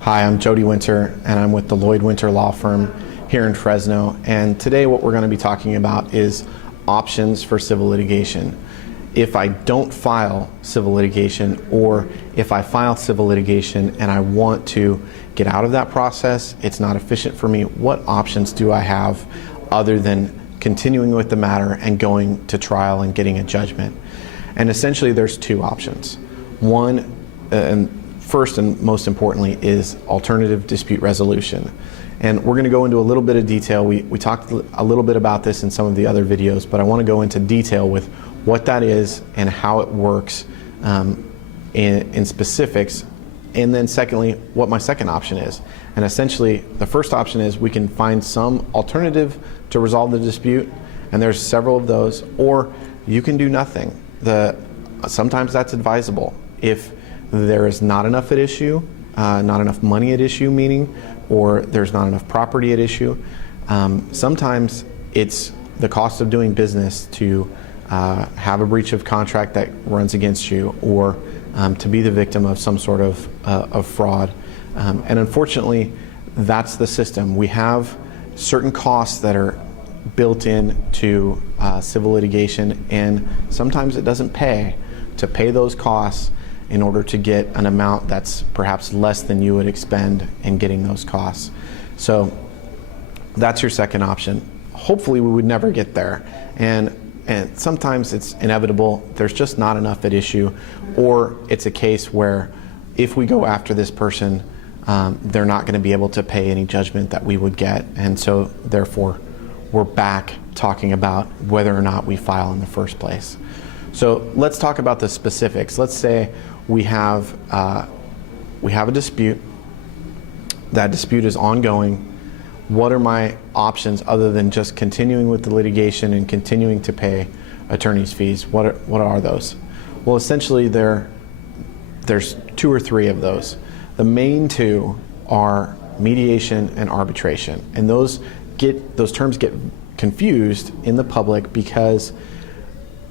Hi, I'm Jody Winter, and I'm with the Winter Law Firm here in Fresno. And today what we're going to be talking about is options for civil litigation. If I don't file civil litigation, or if I file civil litigation and I want to get out of that process, it's not efficient for me, what options do I have other than continuing with the matter and going to trial and getting a judgment? And essentially there's two options. One, and first and most importantly, is alternative dispute resolution. And we're going to go into a little bit of detail. We talked a little bit about this in some of the other videos, but I want to go into detail with what that is and how it works in specifics. And then secondly, what my second option is. And essentially, the first option is we can find some alternative to resolve the dispute, and there's several of those, or you can do nothing. Sometimes that's advisable. If there is not enough at issue, not enough money at issue, meaning, or there's not enough property at issue. Sometimes it's the cost of doing business to have a breach of contract that runs against you, or to be the victim of some sort of fraud. And unfortunately, that's the system. We have certain costs that are built into civil litigation, and sometimes it doesn't pay to pay those costs in order to get an amount that's perhaps less than you would expend in getting those costs. So that's your second option. Hopefully we would never get there. And sometimes it's inevitable. There's just not enough at issue, or it's a case where if we go after this person, they're not going to be able to pay any judgment that we would get. And so therefore we're back talking about whether or not we file in the first place. So let's talk about the specifics. Let's say we have a dispute. That dispute is ongoing. What are my options other than just continuing with the litigation and continuing to pay attorney's fees? What are those? Well, essentially there's two or three of those. The main two are mediation and arbitration, and those terms get confused in the public because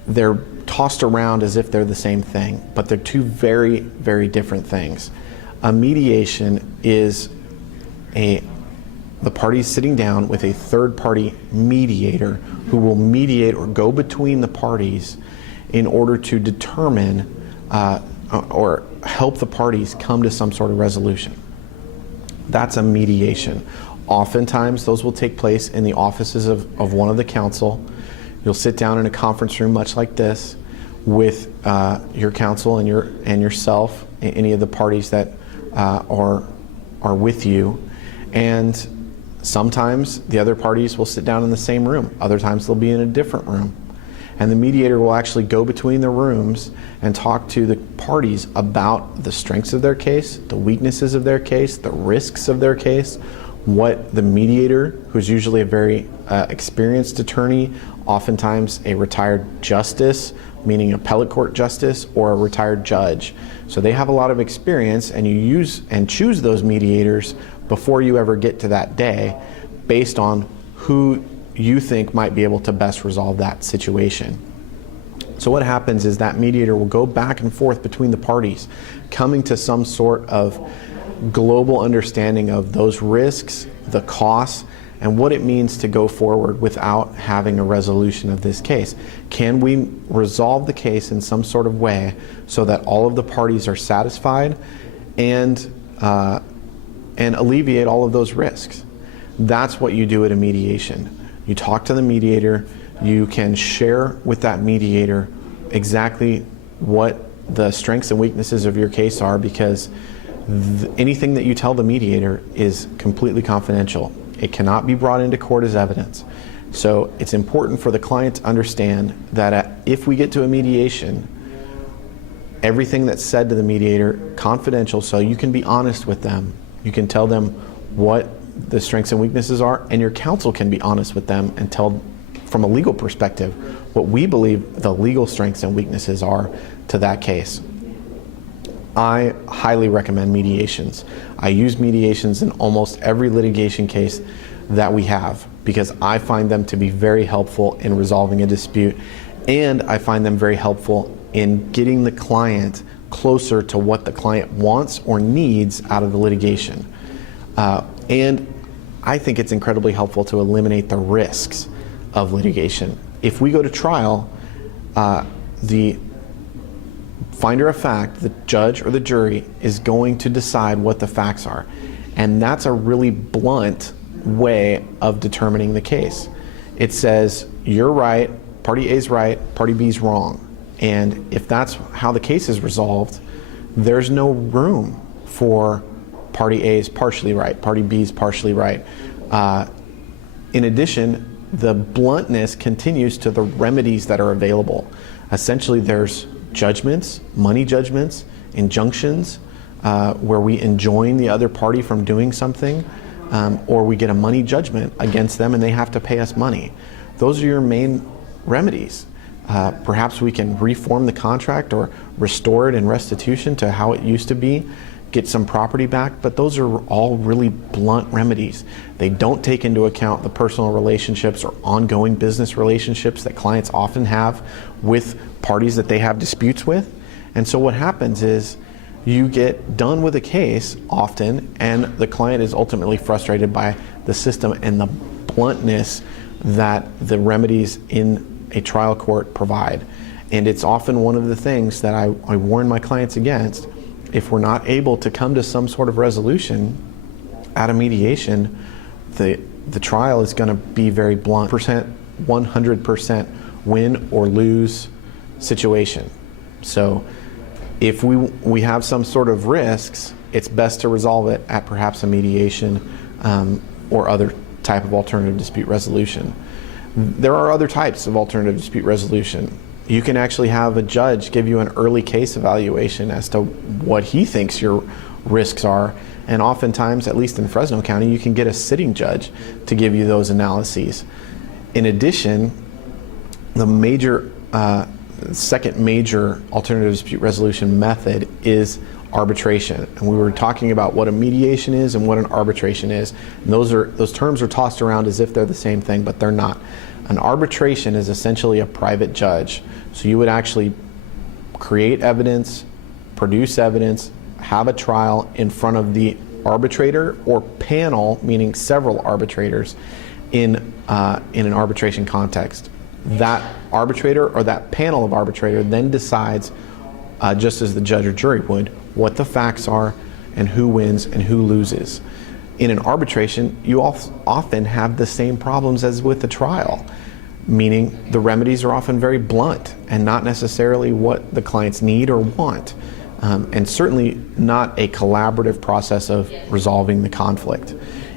they're tossed around as if they're the same thing, but they're two very, very different things. A mediation is the parties sitting down with a third-party mediator who will mediate or go between the parties in order to determine or help the parties come to some sort of resolution. That's a mediation. Oftentimes, those will take place in the offices of one of the counsel. You'll sit down in a conference room much like this with your counsel and yourself, any of the parties that are with you, and sometimes the other parties will sit down in the same room. Other times they'll be in a different room. And the mediator will actually go between the rooms and talk to the parties about the strengths of their case, the weaknesses of their case, the risks of their case, what the mediator, who's usually a very experienced attorney, oftentimes a retired justice, meaning appellate court justice, or a retired judge. So they have a lot of experience, and you use and choose those mediators before you ever get to that day based on who you think might be able to best resolve that situation. So what happens is that mediator will go back and forth between the parties, coming to some sort of global understanding of those risks, the costs, and what it means to go forward without having a resolution of this case. Can we resolve the case in some sort of way so that all of the parties are satisfied and alleviate all of those risks? That's what you do at a mediation. You talk to the mediator. You can share with that mediator exactly what the strengths and weaknesses of your case are, because anything that you tell the mediator is completely confidential. It cannot be brought into court as evidence. So it's important for the client to understand that if we get to a mediation, everything that's said to the mediator, confidential, so you can be honest with them. You can tell them what the strengths and weaknesses are, and your counsel can be honest with them and tell, from a legal perspective, what we believe the legal strengths and weaknesses are to that case. I highly recommend mediations. I use mediations in almost every litigation case that we have because I find them to be very helpful in resolving a dispute, and I find them very helpful in getting the client closer to what the client wants or needs out of the litigation. And I think it's incredibly helpful to eliminate the risks of litigation. If we go to trial, the finder of fact, the judge or the jury, is going to decide what the facts are. And that's a really blunt way of determining the case. It says, you're right, party A's right, party B's wrong. And if that's how the case is resolved, there's no room for party A is partially right, party B is partially right. In addition, the bluntness continues to the remedies that are available. Essentially, there's judgments, money judgments, injunctions, where we enjoin the other party from doing something, or we get a money judgment against them and they have to pay us money. Those are your main remedies. Perhaps we can reform the contract or restore it in restitution to how it used to be, get some property back, but those are all really blunt remedies. They don't take into account the personal relationships or ongoing business relationships that clients often have with parties that they have disputes with. And so what happens is you get done with a case often, and the client is ultimately frustrated by the system and the bluntness that the remedies in a trial court provide. And it's often one of the things that I warn my clients against. If we're not able to come to some sort of resolution at a mediation, the trial is going to be very blunt, 100% win or lose situation. So if we have some sort of risks, it's best to resolve it at perhaps a mediation or other type of alternative dispute resolution. There are other types of alternative dispute resolution. You can actually have a judge give you an early case evaluation as to what he thinks your risks are. And oftentimes, at least in Fresno County, you can get a sitting judge to give you those analyses. In addition, the second major alternative dispute resolution method is arbitration. And we were talking about what a mediation is and what an arbitration is. And those terms are tossed around as if they're the same thing, but they're not. An arbitration is essentially a private judge. So you would actually create evidence, produce evidence, have a trial in front of the arbitrator or panel, meaning several arbitrators, in an arbitration context. That arbitrator or that panel of arbitrators then decides, just as the judge or jury would, what the facts are and who wins and who loses. In an arbitration, you often have the same problems as with the trial, meaning the remedies are often very blunt and not necessarily what the clients need or want, and certainly not a collaborative process of resolving the conflict.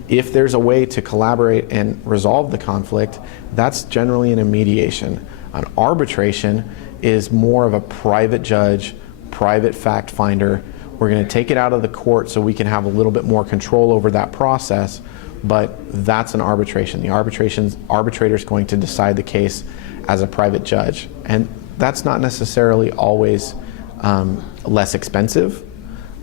If there's a way to collaborate and resolve the conflict, that's generally in a mediation. An arbitration is more of a private judge, private fact finder. We're going to take it out of the court so we can have a little bit more control over that process, but that's an arbitration. The arbitrator is going to decide the case as a private judge, and that's not necessarily always less expensive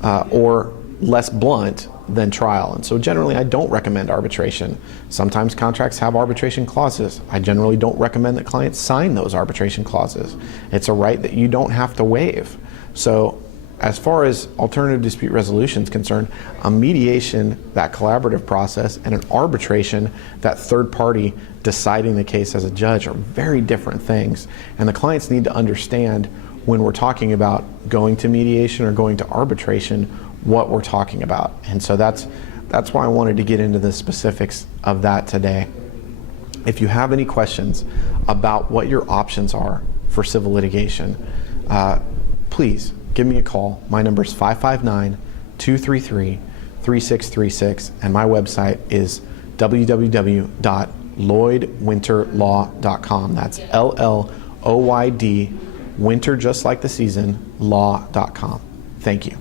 or less blunt than trial. And so generally I don't recommend arbitration. Sometimes contracts have arbitration clauses. I generally don't recommend that clients sign those arbitration clauses. It's a right that you don't have to waive. So as far as alternative dispute resolution is concerned, a mediation, that collaborative process, and an arbitration, that third party deciding the case as a judge, are very different things. And the clients need to understand when we're talking about going to mediation or going to arbitration, what we're talking about. And so that's why I wanted to get into the specifics of that today. If you have any questions about what your options are for civil litigation, please give me a call. My number is 559-233-3636, and my website is www.lloydwinterlaw.com. That's LLOYD, winter just like the season, law.com. Thank you.